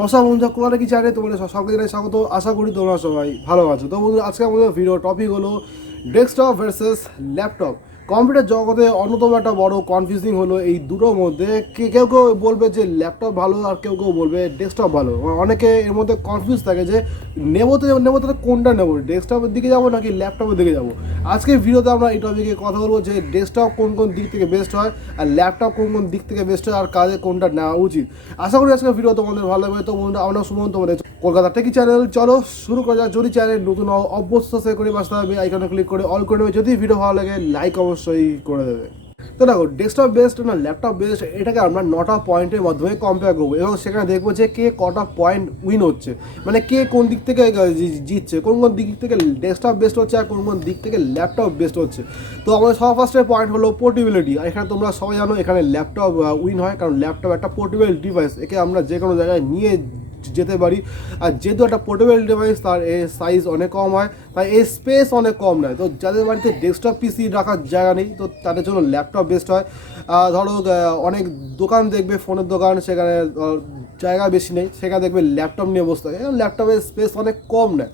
নমস্কার বন্ধুরা, কোথাটা কি জানে তোমাদের সকলকে জানাই স্বাগত। আশা করি তোমরা সবাই ভালো আছো। তো বন্ধুরা, আজকে আমাদের ভিডিও টপিক হলো ডেস্কটপ ভার্সেস ল্যাপটপ। কম্পিউটার জগতে অন্যতম একটা বড় কনফিউজিং হলো এই দুটোর মধ্যে। কেউ কেউ বলবে যে ল্যাপটপ ভালো, আর কেউ কেউ বলবে ডেস্কটপ ভালো। অনেকে এর মধ্যে কনফিউজ থাকে যে নেবো তো কোনটা নেবো, ডেস্কটপের দিকে যাবো নাকি ল্যাপটপের দিকে যাবো। আজকের ভিডিওতে আমরা এই টপিকে কথা বলবো যে ডেস্কটপ কোন কোন দিক থেকে বেস্ট হয় আর ল্যাপটপ কোন কোন দিক থেকে বেস্ট হয় আর কাজে কোনটা নেওয়া উচিত। আশা করি আজকের ভিডিও তোমাদের ভালো লাগবে। তো বন্ধুরা, আমরা সুমন, তোমাদের কলকাতা টেকি চ্যানেল। চলো শুরু করা যাক। যদি চ্যানেল নতুন অভ্যস্ত সে করে বাঁচতে হবে, আইকনে ক্লিক করে অল করে নেবে। যদি ভিডিও ভালো লাগে লাইক অবশ্যই করে দেবে। তো দেখো, ডেস্কটপ বেস্ট না ল্যাপটপ বেস্ট, এটাকে আমরা 9টা পয়েন্টের মাধ্যমে কম্পেয়ার করবো এবং সেখানে দেখবো যে কে কটা পয়েন্ট উইন হচ্ছে, মানে কে কোন দিক থেকে জিতছে, কোন কোন দিক থেকে ডেস্কটপ বেস্ট হচ্ছে আর কোন কোন দিক থেকে ল্যাপটপ বেস্ট হচ্ছে। তো আমাদের সব ফার্স্টের পয়েন্ট হলো পোর্টেবিলিটি। আর এখানে তোমরা সবাই জানো এখানে ল্যাপটপ উইন হয়, কারণ ল্যাপটপ একটা পোর্টেবল ডিভাইস, একে আমরা যে কোনো জায়গায় নিয়ে যেতে পারি। আর যেহেতু একটা পোর্টেবল ডিভাইস, তার এর সাইজ অনেক কম হয়, তাই এর স্পেস অনেক কম নেয়। তো যাদের বাড়িতে ডেস্কটপ পিসি রাখার জায়গা নেই, তো তাদের জন্য ল্যাপটপ বেস্ট হয়। ধরো অনেক দোকান দেখবে, ফোনের দোকান, সেখানে জায়গা বেশি নেই, সেখানে দেখবে ল্যাপটপ নিয়ে বসতে থাকে, ল্যাপটপের স্পেস অনেক কম নেয়।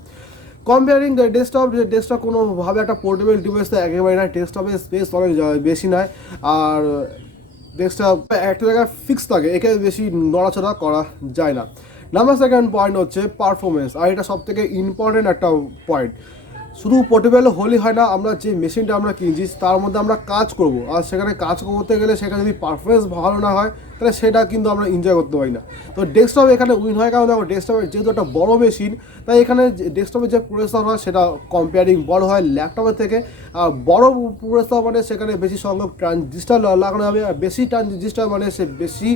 কম্পেয়ারিং ডেস্কটপ কোনোভাবে একটা পোর্টেবল ডিভাইস তো একেবারে না, ডেস্কটপের স্পেস অনেক বেশি নেয়। আর ডেস্কটপ একটা জায়গায় ফিক্স থাকে, একে বেশি নড়াচড়া করা যায় না। নাম্বার সেকেন্ড পয়েন্ট হচ্ছে পারফরমেন্স, আর এটা সব থেকে ইম্পর্টেন্ট একটা পয়েন্ট। শুধু পোর্টেবল হলেই হয় না, আমরা যে মেশিনটা আমরা কিনছি তার মধ্যে আমরা কাজ করব, আর সেখানে কাজ করতে গেলে সেখানে যদি পারফরমেন্স ভালো না হয় তাহলে সেটা কিন্তু আমরা এনজয় করতে পারি না। তো ডেস্কটপ এখানে উইন হয়, কারণ দেখো ডেস্কটপের যেহেতু একটা বড় মেশিন, তাই এখানে ডেস্কটপের যে প্রসেসর হয় সেটা কম্পেয়ারিং বড় হয় ল্যাপটপের থেকে। আর বড় প্রসেসর মানে সেখানে বেশি সংখ্যক ট্রানজিস্টার লাগানো হবে, আর বেশি ট্রানজিস্টার মানে সে বেশি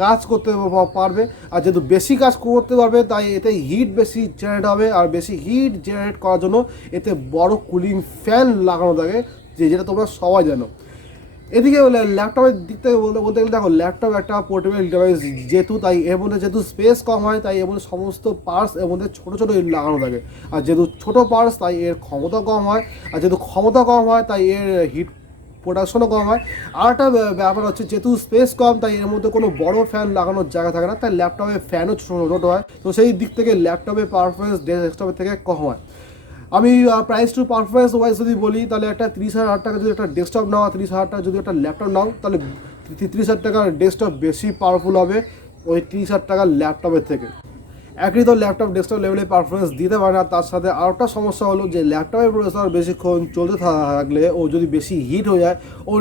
কাজ করতে পারবে। আর যেহেতু বেশি কাজ করতে পারবে, তাই এতে হিট বেশি জেনারেট হবে, আর বেশি হিট জেনারেট করার জন্য এতে বড় কুলিং ফ্যান লাগানো থাকে, যেটা তোমরা সবাই জানো। এদিকে ল্যাপটপের দিক থেকে বলতে গেলে দেখো, ল্যাপটপ একটা পোর্টেবল ডিভাইস যেহেতু, তাই এর মধ্যে যেহেতু স্পেস কম হয়, তাই এর মধ্যে সমস্ত পার্টস এর মধ্যে ছোটো ছোটো লাগানো থাকে। আর যেহেতু ছোটো পার্টস, তাই এর ক্ষমতা কম হয়, আর যেহেতু ক্ষমতা কম হয় তাই এর হিট প্রোডাকশনও কম হয়। আর একটা ব্যাপার হচ্ছে, যেহেতু স্পেস কম, তাই এর মধ্যে কোনো বড় ফ্যান লাগানোর জায়গা থাকে না, তাই ল্যাপটপের ফ্যানও ছোটো হয়। তো সেই দিক থেকে ল্যাপটপের পারফরমেন্স ডেস্কটপের থেকে কম হয়। আমি প্রাইস টু পারফরমেন্স ওয়াইজ যদি বলি, তাহলে একটা 30,000 টাকা যদি একটা ডেস্কটপ নাও, 30,000 টাকা যদি একটা ল্যাপটপ নাও, তাহলে 30,000 টাকার ডেস্কটপ বেশি পাওয়ারফুল হবে ওই 30,000 টাকার ল্যাপটপের থেকে। একই তো ল্যাপটপ ডেস্কটপ লেভেলে পারফরমেন্স দিতে পারে না, তার সাথে আরেকটা সমস্যা হলো যে ল্যাপটপের প্রসেসর বেশিক্ষণ চলতে থাকলে ও যদি বেশি হিট হয়ে যায়, ও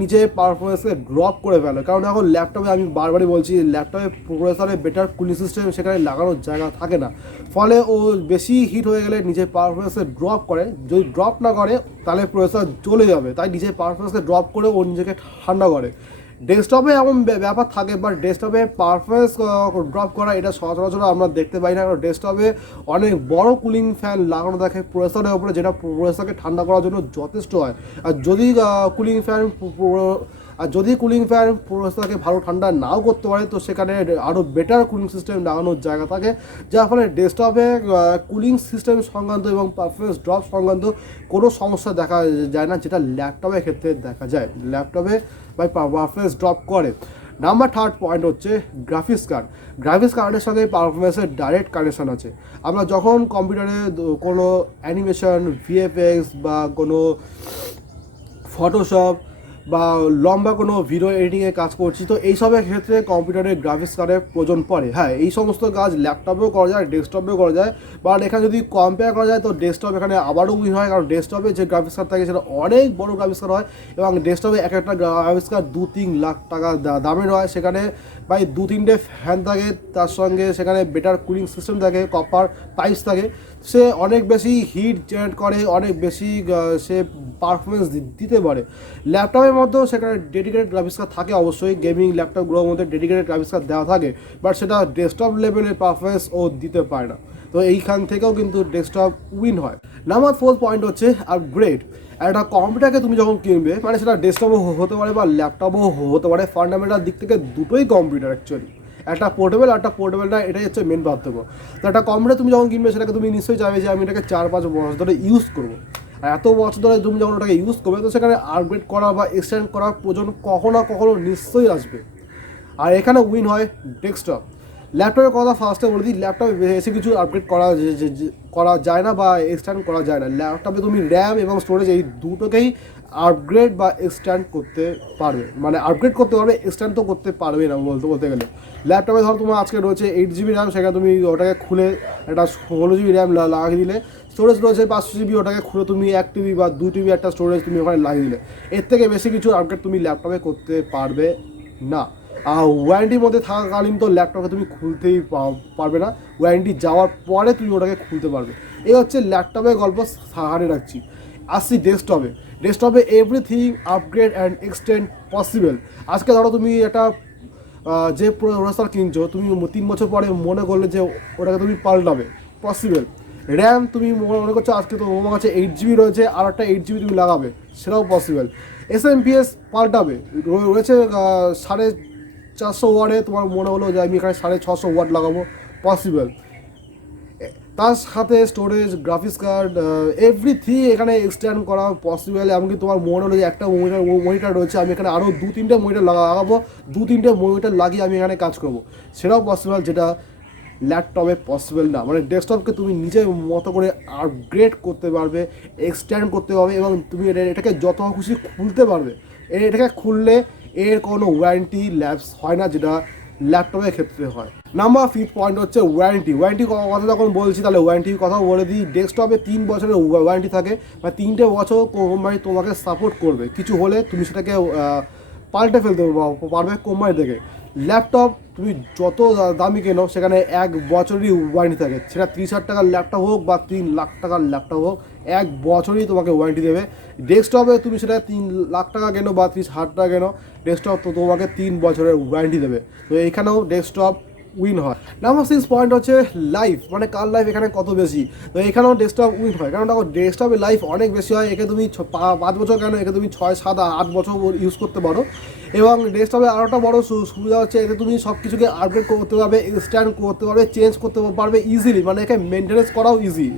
নিজে পারফরমেন্সকে ড্রপ করে ফেলে। কারণ এখন ল্যাপটপে, আমি বারবারই বলছি, ল্যাপটপে প্রসেসরে বেটার কুলিং সিস্টেম সেখানে লাগানোর জায়গা থাকে না, ফলে ও বেশি হিট হয়ে গেলে নিজের পারফরমেন্সকে ড্রপ করে। যদি ড্রপ না করে তাহলে প্রসেসর চলে যাবে, তাই নিজের পারফরমেন্সকে ড্রপ করে ও নিজেকে ঠান্ডা করে। ডেস্কটপে এমন ব্যাপার থাকে, বাট ডেস্কটপে পারফরমেন্স ড্রপ করা এটা সচরাচর আমরা দেখতে পাই না, কারণ ডেস্কটপে অনেক বড় কুলিং ফ্যান লাগানো থাকে প্রসেসরের উপরে, যেটা প্রসেসরকে ঠান্ডা করার জন্য যথেষ্ট হয়। আর যদি কুলিং ফ্যান প্রসেসরকে ভালো ঠান্ডা নাও করতে পারে, তো সেখানে আরও বেটার কুলিং সিস্টেম লাগানোর জায়গা থাকে, যার ফলে ডেস্কটপে কুলিং সিস্টেম সংক্রান্ত এবং পারফরমেন্স ড্রপ সংক্রান্ত কোনো সমস্যা দেখা যায় না, যেটা ল্যাপটপের ক্ষেত্রে দেখা যায়। ল্যাপটপে বাই পারফরমেন্স ড্রপ করে। নাম্বার থার্ড পয়েন্ট হচ্ছে গ্রাফিক্স কার্ড। গ্রাফিক্স কার্ডের সঙ্গে পারফরমেন্সের ডাইরেক্ট কানেকশন আছে। আমরা যখন কম্পিউটারে কোনো অ্যানিমেশন, ভিএফএক্স বা কোনো ফটোশপ বা লম্বা কোনো ভিডিও এডিটিংয়ে কাজ করছি, তো এইসবের ক্ষেত্রে কম্পিউটারের গ্রাফিক্স কার্ডের প্রয়োজন পড়ে। হ্যাঁ, এই সমস্ত কাজ ল্যাপটপেও করা যায়, ডেস্কটপেও করা যায়, বাট এখানে যদি কম্পেয়ার করা যায় তো ডেস্কটপ এখানে আবারও উইন হয়, কারণ ডেস্কটপে যে গ্রাফিক্স কার্ড থাকে সেটা অনেক বড় গ্রাফিক্স কার্ড হয়, এবং ডেস্কটপে এক একটা গ্রাফিক্স কার্ড 2-3 লাখ টাকা দামের হয়। সেখানে প্রায় 2-3টে ফ্যান থাকে, তার সঙ্গে সেখানে বেটার কুলিং সিস্টেম থাকে, কপার পাইপস থাকে, সে অনেক বেশি হিট জেনারেট করে, অনেক বেশি সে পারফরমেন্স দিতে পারে। ল্যাপটপের মধ্যেও সেখানে ডেডিকেটেড গ্রাফিক্স কার্ড থাকে, অবশ্যই গেমিং ল্যাপটপগুলোর মধ্যে ডেডিকেটেড গ্রাফিক্স কার্ড দেওয়া থাকে, বাট সেটা ডেস্কটপ লেভেলের পারফরমেন্স ও দিতে পারে না। তো এইখান থেকেও কিন্তু ডেস্কটপ উইন হয়। নাম্বার 4 পয়েন্ট হচ্ছে আপগ্রেড। একটা কম্পিউটারকে তুমি যখন কিনবে, মানে সেটা ডেস্কটপও হতে পারে বা ল্যাপটপও হতে পারে, ফান্ডামেন্টাল দিক থেকে দুটোই কম্পিউটার অ্যাকচুয়ালি। একটা পোর্টেবল আর একটা পোর্টেবল না, এটাই হচ্ছে মেন পার্থক্য। তো একটা কম্পিউটার তুমি যখন কিনবে, সেটাকে তুমি নিশ্চয়ই চাইবে যে আমি এটাকে 4-5 বছর ধরে ইউজ করবো। আর এত বছর ধরে তুমি যখন ওটাকে ইউজ করবে, তো সেখানে আপগ্রেড করা বা এক্সটেন্ড করার প্রয়োজন কখনো না কখনো নিশ্চয়ই আসবে। আর এখানে উইন হয় ডেস্কটপ। ল্যাপটপের কথা ফার্স্টে বলে দিই, ল্যাপটপে বেশি কিছু আপগ্রেড করা যায় না বা এক্সটেন্ড করা যায় না। ল্যাপটপে তুমি র্যাম এবং স্টোরেজ এই দুটোকেই আপগ্রেড বা এক্সটেন্ড করতে পারবে, মানে আপগ্রেড করতে পারবে, এক্সটেন্ড তো করতে পারবে না বলতে গেলে। ল্যাপটপে ধরো তোমার আজকে রয়েছে 8 GB র্যাম, সেখানে তুমি ওটাকে খুলে একটা 16 GB র্যাম লাগিয়ে দিলে, স্টোরেজ রয়েছে 500 GB, ওটাকে খুলে তুমি 1 TB বা 2 TB একটা স্টোরেজ তুমি ওখানে লাগিয়ে দিলে, এর থেকে বেশি কিছু আপগ্রেড তুমি ল্যাপটপে করতে পারবে না। আর ওয়ারেন্টির মধ্যে থাকাকালীন তো ল্যাপটপে তুমি খুলতেই পারবে না, ওয়ারেন্টি যাওয়ার পরে তুমি ওটাকে খুলতে পারবে। এই হচ্ছে ল্যাপটপের গল্প, সাহারে রাখছি। আসছি ডেস্কটপে everything upgrade and extend possible. আজকে ধরো তুমি একটা যে প্রসেসর কিনছো, তুমি 3 বছর পরে মনে করলে যে ওটাকে তুমি পাল্টাবে, পসিবল। র্যাম তুমি মনে করছো আজকে তো তোমার কাছে 8 GB রয়েছে, আর একটা 8 GB তুমি লাগাবে, সেটাও পসিবল। এসএমপিএস পাল্টাবে, রয়েছে 450 ওয়াটে, তোমার মনে হলো যে আমি এখানে 650 ওয়াট লাগাবো, পসিবল। তার সাথে স্টোরেজ, গ্রাফিক্স কার্ড, এভরিথিং এখানে এক্সটেন্ড করা পসিবল। এমনকি তোমার মনে হলো যে একটা মনিটর রয়েছে, আমি এখানে আরও 2-3টে মনিটর লাগাবো, 2-3টে মনিটর লাগিয়ে আমি এখানে কাজ করবো, সেটাও পসিবল, যেটা ল্যাপটপে পসিবল না। মানে ডেস্কটপকে তুমি নিজের মতো করে আপগ্রেড করতে পারবে, এক্সটেন্ড করতে পারবে, এবং তুমি এটাকে যত খুশি খুলতে পারবে। এটাকে খুললে এর কোনো ওয়ারেন্টি ল্যাপস হয় না, যেটা ল্যাপটপের ক্ষেত্রে হয়। নাম্বার 5 পয়েন্ট হচ্ছে ওয়ারেন্টি কথা যখন বলছি, তাহলে ওয়ারেন্টির কথাও বলে দিই। ডেস্কটপে 3 বছরের ওয়ারেন্টি থাকে, বা 3টে বছর কোম্পানি তোমাকে সাপোর্ট করবে, কিছু হলে তুমি সেটাকে পাল্টে ফেলতে পারবে কোম্পানি থেকে। ল্যাপটপ তুমি যত দামি কেনো, সেখানে 1 বছরই ওয়ারেন্টি থাকে, সেটা 30,000 টাকার ল্যাপটপ হোক বা 3 লাখ টাকার ল্যাপটপ হোক, 1 বছরই তোমাকে ওয়ারেন্টি দেবে। ডেস্কটপে তুমি সেটা 3 লাখ টাকা কেনো বা 30,000 টাকা কেনো, ডেস্কটপ তো তোমাকে 3 বছরের ওয়ারেন্টি দেবে। তো এইখানেও ডেস্কটপ উইন হয়। নাম্বার 6 পয়েন্ট হচ্ছে লাইফ, মানে কার লাইফ এখানে কত বেশি। তো এখানেও ডেস্কটপ উইন হয়, কারণ দেখো ডেস্কটপের লাইফ অনেক বেশি হয়। একে তুমি 5 বছর কেন, একে তুমি 6, 7, 8 বছর ইউজ করতে পারো। এবং ডেস্কটপে আরও একটা বড় সুবিধা হচ্ছে, এতে তুমি সব কিছুকে আপগ্রেড করতে পারবে, এক্সটেন্ড করতে পারবে, চেঞ্জ করতে পারবে ইজিলি, মানে একে মেনটেনেন্স করাও ইজি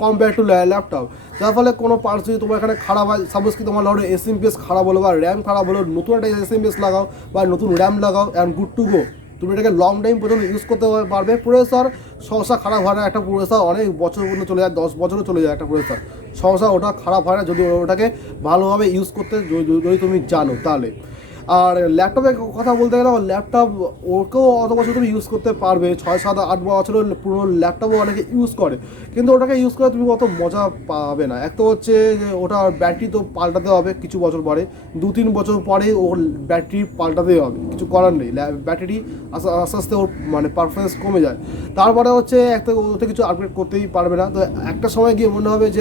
কম্পেয়ার টু ল্যাপটপ। যার ফলে কোনো পার্টস যদি তোমার এখানে খারাপ হয়, সাপোজ কি তোমার ধরো এসএমপিএস খারাপ হলো বা র্যাম খারাপ হলো, নতুন একটা এসএমপিএস লাগাও বা নতুন র্যাম লাগাও, অ্যান্ড গুড টু গো, তুমি এটাকে লং টাইম পর্যন্ত ইউজ করতে পারবে। প্রসেসর সহসা খারাপ হয় না, একটা প্রসেসর অনেক বছর পর্যন্ত চলে যায়, 10 বছরও চলে যায় একটা প্রসেসর, সহসা ওটা খারাপ হয় না যদি ওটাকে ভালোভাবে ইউজ করতে যদি তুমি জানো তাহলে। আর ল্যাপটপের কথা বলতে গেলে, ল্যাপটপ ওকেও অত বছর তুমি ইউজ করতে পারবে, 6, 7, 8 বছরের পুরনো ল্যাপটপও অনেকে ইউজ করে, কিন্তু ওটাকে ইউজ করে তুমি অত মজা পাবে না। এক তো হচ্ছে যে ওটার ব্যাটারি তো পাল্টাতে হবে কিছু বছর পরে, 2-3 বছর পরে ওর ব্যাটারি পাল্টাতেই হবে, কিছু করার নেই। ব্যাটারি আস্তে আস্তে ওর মানে পারফরমেন্স কমে যায়। তারপরে হচ্ছে একটা ওতে কিছু আপগ্রেড করতেই পারবে না। তো একটা সময় গিয়ে মনে হবে যে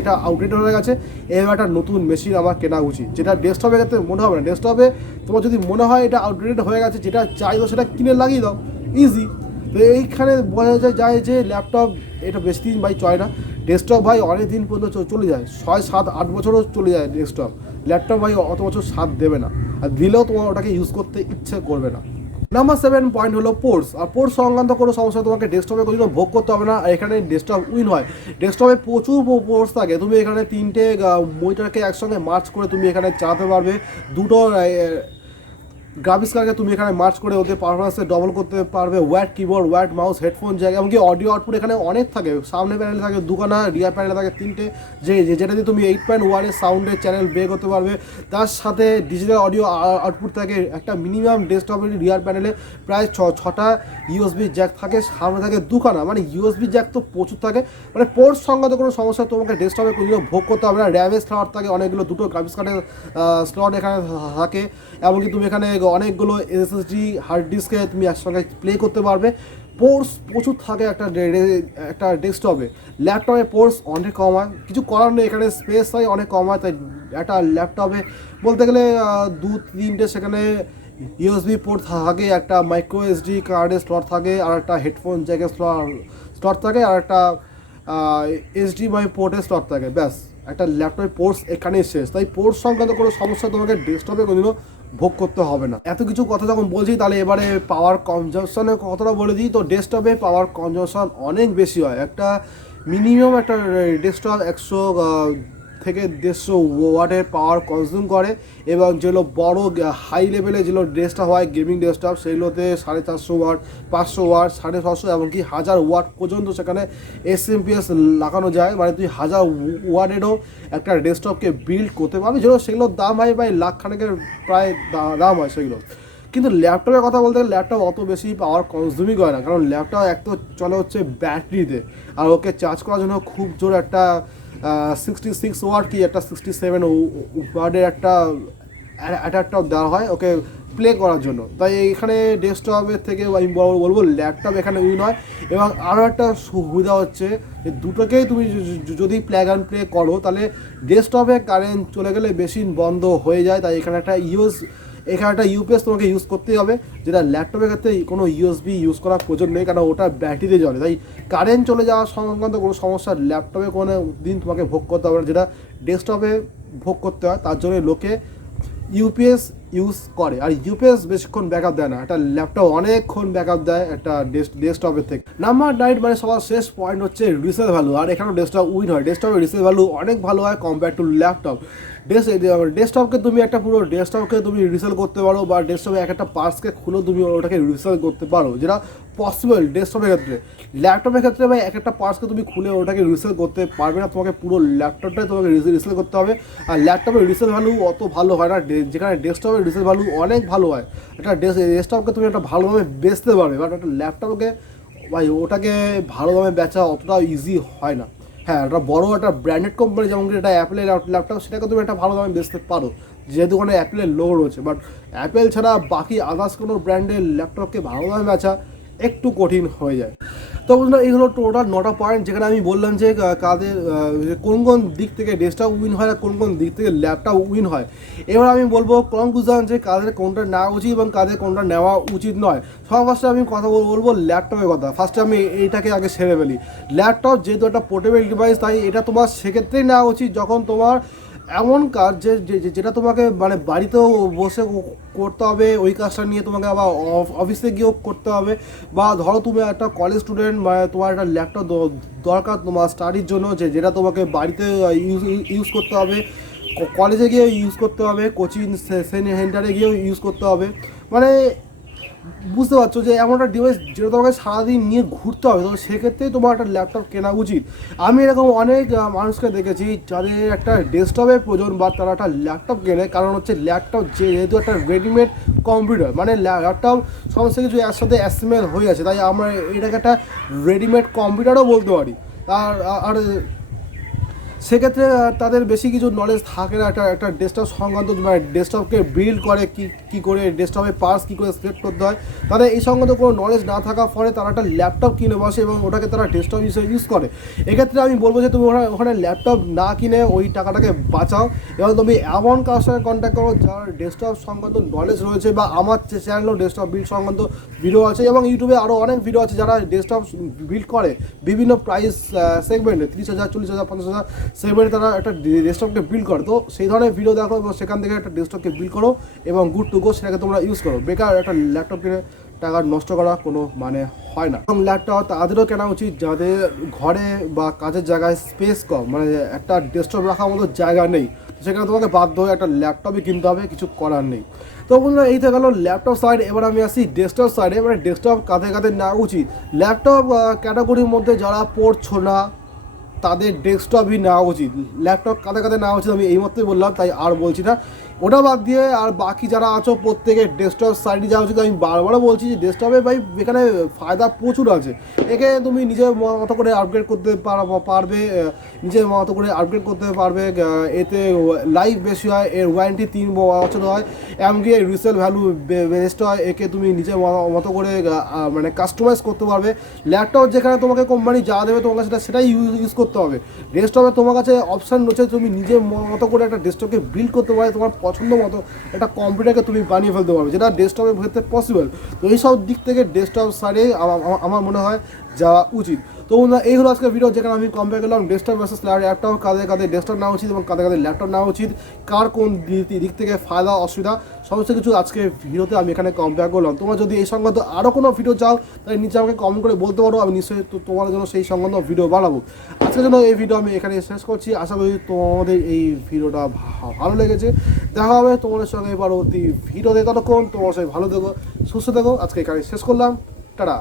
এটা আউটডেটেড হয়ে গেছে, এবার একটা নতুন মেশিন আমার কেনা উচিত, যেটা ডেস্কটপের ক্ষেত্রে মনে হবে না। ডেস্কটপে তোমার যদি মনে হয় এটা আউটডেটেড হয়ে গেছে, যেটা চাইতো সেটা কিনে লাগিয়ে দাও, ইজি। তো এইখানে বোঝা যায় যে ল্যাপটপ এটা বেশি দিন ভাই চলে না। ডেস্কটপ ভাই অনেক দিন পর্যন্ত চলে যায়, 6, 7, 8 বছরও চলে যায় ডেস্কটপ। ল্যাপটপ ভাই অত বছর সাথ দেবে না, আর দিলেও তোমার ওটাকে ইউজ করতে ইচ্ছে করবে না। নাম্বার 7 পয়েন্ট হলো পোর্টস। আর পোর্টস সংক্রান্ত কোনো সমস্যা তোমাকে ডেস্কটপে কোনো ভোগ করতে হবে না, এখানে ডেস্কটপ উইন হয়। ডেস্কটপে প্রচুর পোর্টস থাকে, তুমি এখানে 3টে মনিটরকে একসঙ্গে মার্চ করে তুমি এখানে চালাতে পারবে। দুটো গ্রাফিক্স কার্ডকে তুমি এখানে মার্চ করে ওদের পারফরমেন্সে ডবল করতে পারবে। Wyatt keyboard, Wyatt mouse, headphone জায়গা, এমনকি অডিও আউটপুট এখানে অনেক থাকে। সামনে প্যানেলে থাকে দুখানা, রিয়ার প্যানেলে থাকে 3টে, যেটা দিয়ে তুমি 8.1-এর সাউন্ডের চ্যানেল বের করতে পারবে। তার সাথে ডিজিটাল অডিও আউটপুট থাকে একটা মিনিমাম। ডেস্কটপের রিয়ার প্যানেলে প্রায় 6টা ইউএসবি জ্যাক থাকে, সামনে থাকে দুখানা, মানে ইউএসবি জ্যাক তো প্রচুর থাকে। মানে পোর্টস সংক্রান্ত কোনো সমস্যা তোমাকে ডেস্কটপে কোনো ভোগ করতে হবে না। র্যামের স্লট থাকে অনেকগুলো, দুটো গ্রাফিক্স কার্ডের স্লট এখানে থাকে, এমনকি তুমি এখানে অনেকগুলো এসএসডি হার্ড ডিস্কে তুমি একসঙ্গে প্লে করতে পারবে। পোর্টস প্রচুর থাকে একটা ডেস্কটপে। ল্যাপটপে পোর্টস অনেক কম হয়, কিছু করার নেই, এখানে স্পেস হয় অনেক কম হয়। তাই একটা ল্যাপটপে বলতে গেলে 2-3টে সেখানে ইউএসবি পোর্ট থাকে, একটা মাইক্রো এসডি কার্ডের স্লট থাকে, আর একটা হেডফোন জ্যাকের স্লট থাকে, আর একটা এইচডিএমআই পোর্টের স্লট থাকে, ব্যাস। একটা ল্যাপটপের পোর্টস এখানেই শেষ। তাই পোর্টস সংক্রান্ত কোনো সমস্যা তোমাকে ডেস্কটপে কোনোদিনও ভোগ করতে হবে না। এত কিছু কথা যখন বলছি, তাহলে এবারে পাওয়ার কনজাম্পশনের কথাটা বলে দিই। তো ডেস্কটপে পাওয়ার কনজাম্পশন অনেক বেশি হয়। একটা মিনিমাম একটা ডেস্কটপ থেকে 150 ওয়াটের পাওয়ার কনজিউম করে, এবং যেগুলো বড় হাই লেভেলে যেগুলো ডেস্কটপ হয় গেমিং ডেস্কটপ সেগুলোতে 450 ওয়াট, 500 ওয়াট, 650, এমনকি 1000 ওয়াট পর্যন্ত সেখানে এসএমপিএস লাগানো যায়। মানে তুই 1000 ওয়াটেরও একটা ডেস্কটপকে বিল্ড করতে পারবি, সেগুলোর দাম হয় প্রায় লাখ খানেকের প্রায় দাম হয় সেগুলো। কিন্তু ল্যাপটপের কথা বলতে গেলে ল্যাপটপ অত বেশি পাওয়ার কনজিউমই করে না, কারণ ল্যাপটপ এক তো চলে হচ্ছে ব্যাটারিতে, আর ওকে চার্জ করার জন্য খুব জোর একটা 66 ওয়াট কি একটা 67 ওয়াটের একটা অ্যাডাপ্টার দেওয়া হয় ওকে প্লে করার জন্য। তাই এখানে ডেস্কটপের থেকে আমি বলবো ল্যাপটপ এখানে উইন হয়। এবং আরও একটা সুবিধা হচ্ছে যে দুটোকেই তুমি যদি প্লাগ অ্যান্ড প্লে করো তাহলে ডেস্কটপে কারেন্ট চলে গেলে মেশিন বন্ধ হয়ে যায়, তাই এখানে একটা ইউপিএস তোমাকে ইউজ করতেই হবে, যেটা ল্যাপটপের ক্ষেত্রে কোনো ইউএসবি ইউজ করার প্রয়োজন নেই, কারণ ওটা ব্যাটারিতে জ্বলে। তাই কারেন্ট চলে যাওয়ার সংক্রান্ত কোনো সমস্যা ল্যাপটপে কোনো দিন তোমাকে ভোগ করতে হবে না, যেটা ডেস্কটপে ভোগ করতে হয়। তার জন্য লোকে ইউপিএস ইউজ করে, আর ইউপিএস বেশিক্ষণ ব্যাকআপ দেয় না, একটা ল্যাপটপ অনেকক্ষণ ব্যাকআপ দেয় একটা ডেস্কটপের থেকে। নাম্বার 9 মানে সবার শেষ পয়েন্ট হচ্ছে রিসেল ভ্যালু, আর এখানেও ডেস্কটপ উইন হয়। ডেস্কটপের রিসেল ভ্যালু অনেক ভালো হয় কম্পেয়ার টু ল্যাপটপ। ডেস্কটপকে তুমি একটা পুরো ডেস্কটপকে তুমি রিসেল করতে পারো, বা ডেস্কটপে একটা পার্টসকে খুলেও তুমি ওটাকে রিসেল করতে পারো, যেটা পসিবল ডেস্কটপের ক্ষেত্রে। ল্যাপটপের ক্ষেত্রে ভাই একটা পার্টসকে তুমি খুলে ওটাকে রিসেল করতে পারবে না, তোমাকে পুরো ল্যাপটপটাই তোমাকে রিসেল করতে হবে। আর ল্যাপটপের রিসেল ভ্যালু অত ভালো হয় না, যেখানে ডেস্কটপের রিসেল ভ্যালু অনেক ভালো হয়। একটা ডেস্কটপকে তুমি একটা ভালোভাবে বেচতে পারবে, বাট একটা ল্যাপটপকে ভাই ওটাকে ভালোভাবে বেচা অতটা ইজি হয় না। হ্যাঁ, একটা বড় একটা ব্র্যান্ডেড কোম্পানি যেমন কি এটা অ্যাপেলের ল্যাপটপ, সেটাকে তুমি একটা ভালো দামে বেচতে পারো, যেহেতু ওখানে অ্যাপেলের লোগো রয়েছে। বাট অ্যাপেল ছাড়া বাকি আদার্স কোনো ব্র্যান্ডের ল্যাপটপকে ভালো দামে বেচা একটু কঠিন হয়ে যায়। তো বন্ধুরা এই হলো টোটাল 9টা পয়েন্ট, যেখানে আমি বললাম যে কাদের কোন কোন দিক থেকে ডেস্কটপ উইন হয় আর কোন কোন দিক থেকে ল্যাপটপ উইন হয়। এবার আমি বলবো কনক্লুশন যে কাদের কোনটা নেওয়া উচিত এবং কাদের কোনটা নেওয়া উচিত নয়। সবার ফার্স্টে আমি কথা বলবো ল্যাপটপের কথা। ফার্স্টে আমি এইটাকে আগে সেরে ফেলি। ল্যাপটপ যেহেতু একটা পোর্টেবল ডিভাইস, তাই এটা তোমার সেক্ষেত্রেই নেওয়া উচিত যখন তোমার এমন কাজ যেটা তোমাকে মানে বাড়িতেও বসে করতে হবে, ওই কাজটা নিয়ে তোমাকে আবার অফিসে গিয়েও করতে হবে। বা ধরো তুমি একটা কলেজ স্টুডেন্ট, মানে তোমার একটা ল্যাপটপ দরকার তোমার স্টাডির জন্য, যেটা তোমাকে বাড়িতে ইউজ করতে হবে, কলেজে গিয়ে ইউজ করতে হবে, কোচিং সেন্টারে গিয়েও ইউজ করতে হবে। মানে বুঝতে পারছো যে এমন একটা ডিভাইস যেটা তোমাকে সারাদিন নিয়ে ঘুরতে হবে, তো সেক্ষেত্রেই তোমার একটা ল্যাপটপ কেনা উচিত। আমি এরকম অনেক মানুষকে দেখেছি যাদের একটা ডেস্কটপের প্রয়োজন বা তারা একটা ল্যাপটপ কেনে, কারণ হচ্ছে ল্যাপটপ যেহেতু একটা রেডিমেড কম্পিউটার, মানে ল্যাপটপ সমস্ত কিছু একসাথে অ্যাসেম্বল হয়ে আছে, তাই আমরা এটাকে একটা রেডিমেড কম্পিউটারও বলতে পারি। আর আর সেক্ষেত্রে তাদের বেশি কিছু নলেজ থাকে না একটা ডেস্কটপ সংক্রান্ত, মানে ডেস্কটপকে বিল্ড করে কী করে, ডেস্কটপের পার্টস কী করে সিলেক্ট করতে হয়, তাদের এই সংক্রান্ত কোনো নলেজ না থাকার ফলে তারা একটা ল্যাপটপ কিনে বসে এবং ওটাকে তারা ডেস্কটপ হিসেবে ইউজ করে। এক্ষেত্রে আমি বলবো যে তুমি ওখানে ল্যাপটপ না কিনে ওই টাকাটাকে বাঁচাও, এবং তুমি এমন কারোর সঙ্গে কন্ট্যাক্ট করো যার ডেস্কটপ সংক্রান্ত নলেজ রয়েছে। বা আমার চ্যানেলেও ডেস্কটপ বিল্ড সংক্রান্ত ভিডিও আছে, এবং ইউটিউবে আরও অনেক ভিডিও আছে যারা ডেস্কটপ বিল্ড করে বিভিন্ন প্রাইস সেগমেন্টে, 30,000, 40,000, 50,000 সেগমেন্টে তারা একটা ডেস্কটপকে বিল্ড করে। তো সেই ধরনের ভিডিও দেখো এবং সেখান থেকে একটা ডেস্কটপকে বিল্ড করো এবং গুড টু গো, সেটাকে তোমরা ইউজ করো। বেকার একটা ল্যাপটপ কিনে টাকা নষ্ট করা কোনো মানে হয় না। এবং ল্যাপটপ তাদেরও কেনা উচিত যাদের ঘরে বা কাজের জায়গায় স্পেস কম, মানে একটা ডেস্কটপ রাখার মতো জায়গা নেই, সেখানে তোমাকে বাধ্য হয়ে একটা ল্যাপটপই কিনতে হবে, কিছু করার নেই। তো বন্ধুরা এই তো গেল ল্যাপটপ সাইড। এবার আমি আসি ডেস্কটপ সাইডে, মানে ডেস্কটপ কাঁধে কাঁধে নেওয়া উচিত। ল্যাপটপ ক্যাটাগরির মধ্যে যারা পড়ছো না তাদের ডেস্কটপই নেওয়া উচিত, ল্যাপটপ কাঁধে কাঁধে নেওয়া উচিত, আমি এইমাত্রই বললাম, তাই আর বলছি না। ওটা বাদ দিয়ে আর বাকি যারা আছো প্রত্যেকের ডেস্কটপ সাইডে যাওয়া উচিত। আমি বারবারও বলছি যে ডেস্কটপে ভাই এখানে ফায়দা প্রচুর আছে। একে তুমি নিজের মতো করে আপগ্রেড করতে পারবে, নিজের মতো করে আপগ্রেড করতে পারবে। এতে লাইফ বেশি হয়, এর ওয়ারেন্টি 3 বছর হয়, এমনকি রিসেল ভ্যালু বেস্ট হয়। একে তুমি নিজের মতো করে মানে কাস্টমাইজ করতে পারবে। ল্যাপটপ যেখানে তোমাকে কোম্পানি যা দেবে তোমার কাছে সেটাই ইউজ করতে হবে। ডেস্কটপে তোমার কাছে অপশান রয়েছে, তুমি নিজের মতো করে একটা ডেস্কটপকে বিল্ড করতে পারবে, তোমার পছন্দ মতো একটা কম্পিউটারকে তুমি বানিয়ে ফেলতে পারবে, যেটা ডেস্কটপের ক্ষেত্রে পসিবল। তো এইসব দিক থেকে ডেস্কটপ সাইডে আমার মনে হয় যাওয়া উচিত। তো বন্ধুরা এই হলো আজকে ভিডিও, যেখানে আমি কম্পেয়ার করলাম ডেস্কটপ ভার্সেস ল্যাপটপ, কাদের কাদের ডেস্কটপ নেওয়া উচিত এবং কাদের কাদের ল্যাপটপ নেওয়া উচিত, কার কোন দিক থেকে ফায়দা অসুবিধা সমস্ত কিছু আজকে ভিডিওতে আমি এখানে কম্পেয়ার করলাম। তোমরা যদি এই সংক্রান্ত আরও কোনো ভিডিও চাও তাহলে নিচে আমাকে কমেন্ট করে বলতে পারো, আমি নিশ্চয়ই তোমার জন্য সেই সংক্রান্ত ভিডিও বানাবো। আজকের জন্য এই ভিডিও আমি এখানে শেষ করছি। আশা করি তোমাদের এই ভিডিওটা ভালো লেগেছে। দেখা হবে তোমাদের সঙ্গে পরবর্তী ভিডিওতে। ততক্ষণ তোমার সবাই ভালো থেকো, সুস্থ থেকো। আজকে এখানে শেষ করলাম। টাটা।